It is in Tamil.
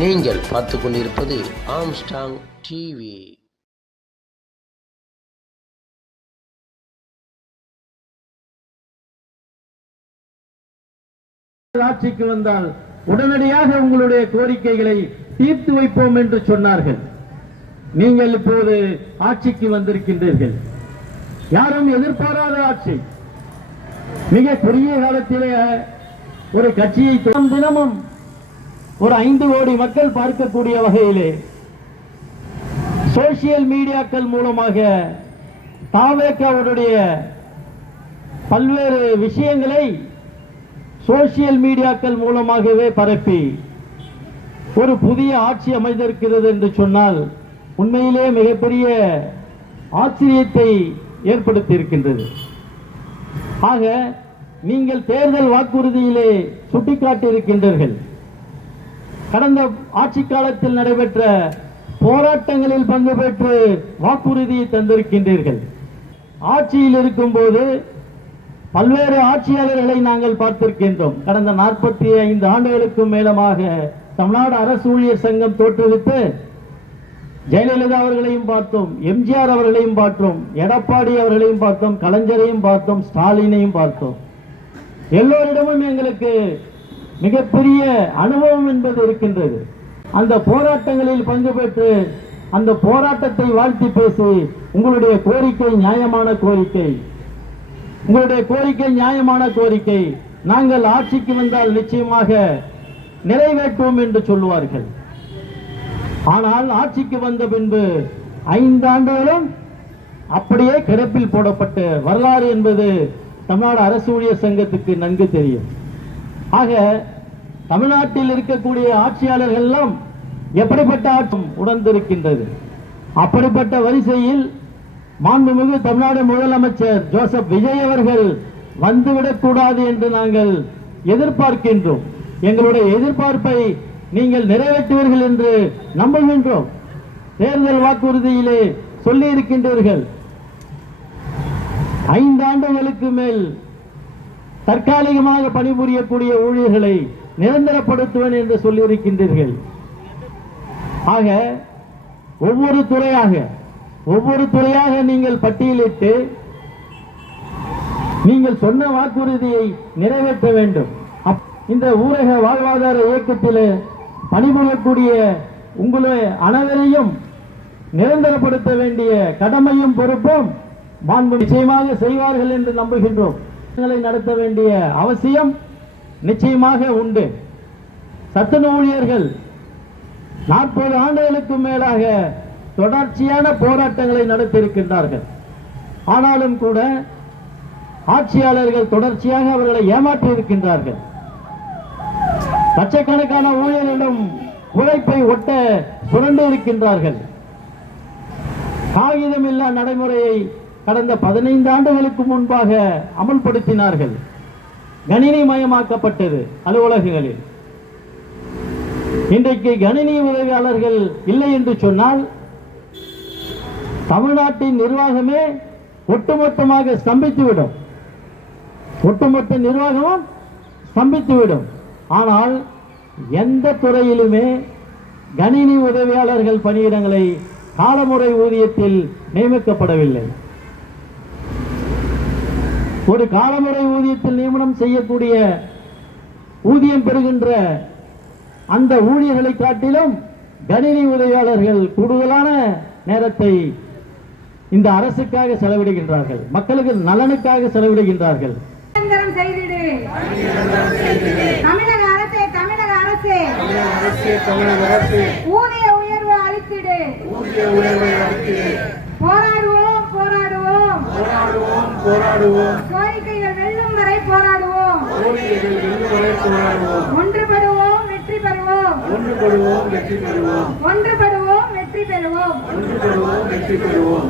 நீங்கள் பார்த்து கொண்டிருப்பது ஆம்ஸ்டாங் டிவி. ஆட்சிக்கு வந்தால் உடனடியாக உங்களுடைய கோரிக்கைகளை தீர்த்து வைப்போம் என்று சொன்னார்கள். நீங்கள் இப்போது ஆட்சிக்கு வந்திருக்கின்றீர்கள். யாரும் எதிர்பாராத ஆட்சி. மிக குறுகிய காலத்திலே ஒரு கட்சியை தினமும் ஒரு 5 கோடி மக்கள் பார்க்கக்கூடிய வகையிலே சோசியல் மீடியாக்கள் மூலமாக தாவேக்காவுடைய பல்வேறு விஷயங்களை சோசியல் மீடியாக்கள் மூலமாகவே பரப்பி ஒரு புதிய ஆட்சி அமைந்திருக்கிறது என்று சொன்னால் உண்மையிலே மிகப்பெரிய ஆச்சரியத்தை ஏற்படுத்தி இருக்கின்றது. ஆக நீங்கள் தேர்தல் வாக்குறுதியிலே சுட்டிக்காட்டி இருக்கின்றீர்கள். கடந்த ஆட்சி காலத்தில் நடைபெற்ற போராட்டங்களில் பங்கு பெற்று வாக்குறுதியை தந்திருக்கின்றீர்கள். ஆட்சியில் இருக்கும் போது பல்வேறு ஆட்சியாளர்களை நாங்கள் பார்த்திருக்கின்றோம். கடந்த 45 ஆண்டுகளுக்கும் மேலமாக தமிழ்நாடு அரசு ஊழியர் சங்கம் தோற்றுவித்து ஜெயலலிதா அவர்களையும் பார்த்தோம், எம்ஜிஆர் அவர்களையும் பார்த்தோம், எடப்பாடி அவர்களையும் பார்த்தோம், கலைஞரையும் பார்த்தோம், ஸ்டாலினையும் பார்த்தோம். எல்லோரிடமும் எங்களுக்கு மிகப்பெரிய அனுபவம் என்பது இருக்கின்றது. அந்த போராட்டங்களில் பங்கு பெற்று அந்த போராட்டத்தை வாழ்த்தி பேசி உங்களுடைய கோரிக்கை நியாயமான கோரிக்கை, உங்களுடைய கோரிக்கை நியாயமான கோரிக்கை, நாங்கள் ஆட்சிக்கு வந்தால் நிச்சயமாக நிறைவேற்றுவோம் என்று சொல்லுவார்கள். ஆனால் ஆட்சிக்கு வந்த பின்பு 5 ஆண்டுகளும் அப்படியே கிடப்பில் போடப்பட்ட வரலாறு என்பது தமிழ்நாடு அரசு ஊழியர் சங்கத்துக்கு நன்கு தெரியும். ஆக தமிழ்நாட்டில் இருக்கக்கூடிய ஆட்சியாளர்கள் எல்லாம் எப்படிப்பட்ட ஆட்சி உணர்ந்திருக்கின்றது. அப்படிப்பட்ட வரிசையில் மாண்புமிகு தமிழ்நாடு முதலமைச்சர் ஜோசப் விஜய் அவர்கள் வந்துவிடக்கூடாது என்று நாங்கள் எதிர்பார்க்கின்றோம். எங்களுடைய எதிர்பார்ப்பை நீங்கள் நிறைவேற்றுவீர்கள் என்று நம்புகின்றோம். தேர்தல் வாக்குறுதியிலே சொல்லி இருக்கின்றீர்கள், 5 ஆண்டுகளுக்கு மேல் தற்காலிகமாக பணிபுரியக்கூடிய ஊழியர்களை நிரந்தரப்படுத்துவேன் என்று சொல்லியிருக்கின்றீர்கள். ஆக ஒவ்வொரு துறையாக நீங்கள் பட்டியலிட்டு நீங்கள் சொன்ன வாக்குறுதியை நிறைவேற்ற வேண்டும். இந்த ஊரக வாழ்வாதார இயக்கத்தில் பணிபுரியக்கூடிய உங்களை அனைவரையும் நிரந்தரப்படுத்த வேண்டிய கடமையும் பொறுப்பும் மாண்பு நிச்சயமாக செய்வார்கள் என்று நம்புகின்றோம். நடத்த வேண்டிய அவசியம் நிச்சயமாக உண்டு. சத்துணவு ஊழியர்கள் 40 ஆண்டுகளுக்கு மேலாக தொடர்ச்சியான போராட்டங்களை நடத்தியிருக்கின்றார்கள். ஆனாலும் கூட ஆட்சியாளர்கள் தொடர்ச்சியாக அவர்களை ஏமாற்றி இருக்கின்றார்கள். லட்சக்கணக்கான ஊழியர்களிடம் உழைப்பை ஒட்ட சுரண்டு இருக்கின்றார்கள். காகிதமில்லா நடைமுறையை கடந்த 15 ஆண்டுகளுக்கு முன்பாக அமல்படுத்தினார்கள். கணினி மயமாக்கப்பட்டது அலுவலகங்களில். இன்றைக்கு கணினி உதவியாளர்கள் இல்லை என்று சொன்னால் தமிழ்நாட்டின் நிர்வாகமே ஒட்டுமொத்தமாக ஸ்தம்பித்துவிடும். ஒட்டுமொத்த நிர்வாகமும் ஸ்தம்பித்துவிடும். ஆனால் எந்த துறையிலுமே கணினி உதவியாளர்கள் பணியிடங்களை காலமுறை ஊதியத்தில் நியமிக்கப்படவில்லை. ஒரு காலமுறை ஊதியத்தில் நியமனம் செய்யக்கூடிய ஊதியம் பெறுகின்ற அந்த ஊழியர்களை காட்டிலும் கணினி உதவியாளர்கள் கூடுதலான நேரத்தை இந்த அரசுக்காக செலவிடுகின்றார்கள், மக்களுக்கு நலனுக்காக செலவிடுகின்றார்கள். ஊதிய உயர்வு அளித்திடு. போராடுவோம் போராடுவோம் போராடுவோம். கோரிக்கைகள் வெல்லும் வரை போராடுவோம். ஒன்றுபடுவோம் வெற்றி பெறுவோம். ஒன்றுபடுவோம் வெற்றி பெறுவோம்.